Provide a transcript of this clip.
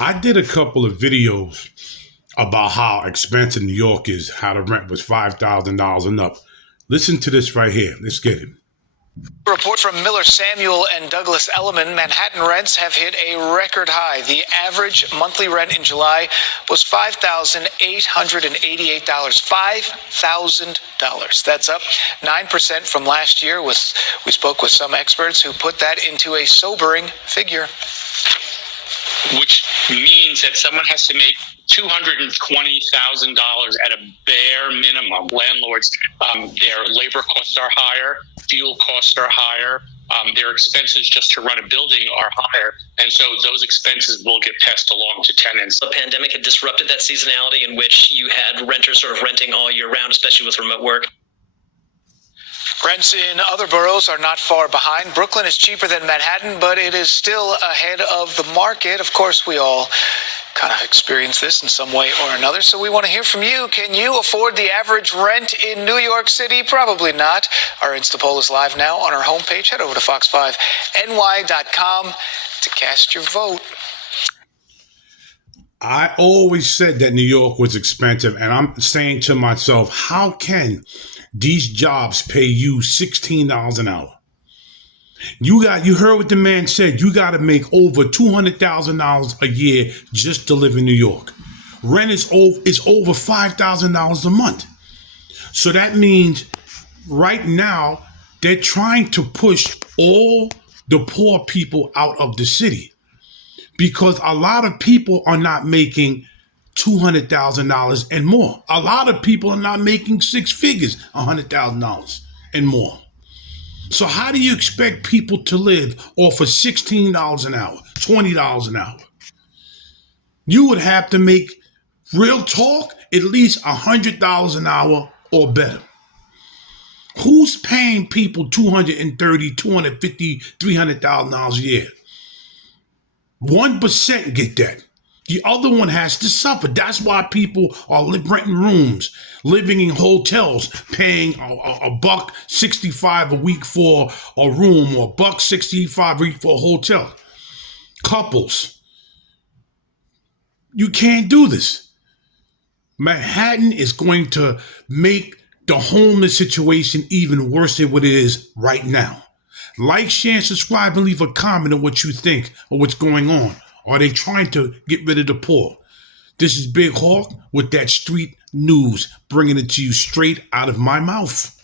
I did a couple of videos about how expensive New York is, how the rent was $5,000 and up. Listen to this right here. Let's get it. A report from Miller Samuel and Douglas Elliman. Manhattan rents have hit a record high. The average monthly rent in July was $5,888. $5,000. That's up 9% from last year. We spoke with some experts who put that into a sobering figure. Which means that someone has to make $220,000 at a bare minimum. Landlords, their labor costs are higher, fuel costs are higher, their expenses just to run a building are higher, and so those expenses will get passed along to tenants. The pandemic had disrupted that seasonality in which you had renters sort of renting all year round, especially with remote work. Rents in other boroughs are not far behind. Brooklyn is cheaper than Manhattan, but it is still ahead of the market. Of course, we all kind of experience this in some way or another, so we want to hear from you. Can you afford the average rent in New York City? Probably not. Our Instapoll is live now on our homepage. Head over to fox5ny.com to cast your vote. I always said that New York was expensive, and I'm saying to myself, how can these jobs pay you $16 an hour? You heard what the man said. You got to make over $200,000 a year just to live in New York. Rent is over $5,000 a month. So that means right now they're trying to push all the poor people out of the city because a lot of people are not making $200,000 and more. A lot of people are not making six figures, $100,000 and more. So how do you expect people to live off of $16 an hour, $20 an hour? You would have to make, real talk, at least $100 an hour or better. Who's paying people $230,000, $250,000, $300,000 a year? 1% get that. The other one has to suffer. That's why people are renting rooms, living in hotels, paying $1.65 a week for a room or $1.65 a week for a hotel. Couples. You can't do this. Manhattan is going to make the homeless situation even worse than what it is right now. Like, share, and subscribe, and leave a comment on what you think or what's going on. Are they trying to get rid of the poor? This is Big Hawk with that street news, bringing it to you straight out of my mouth.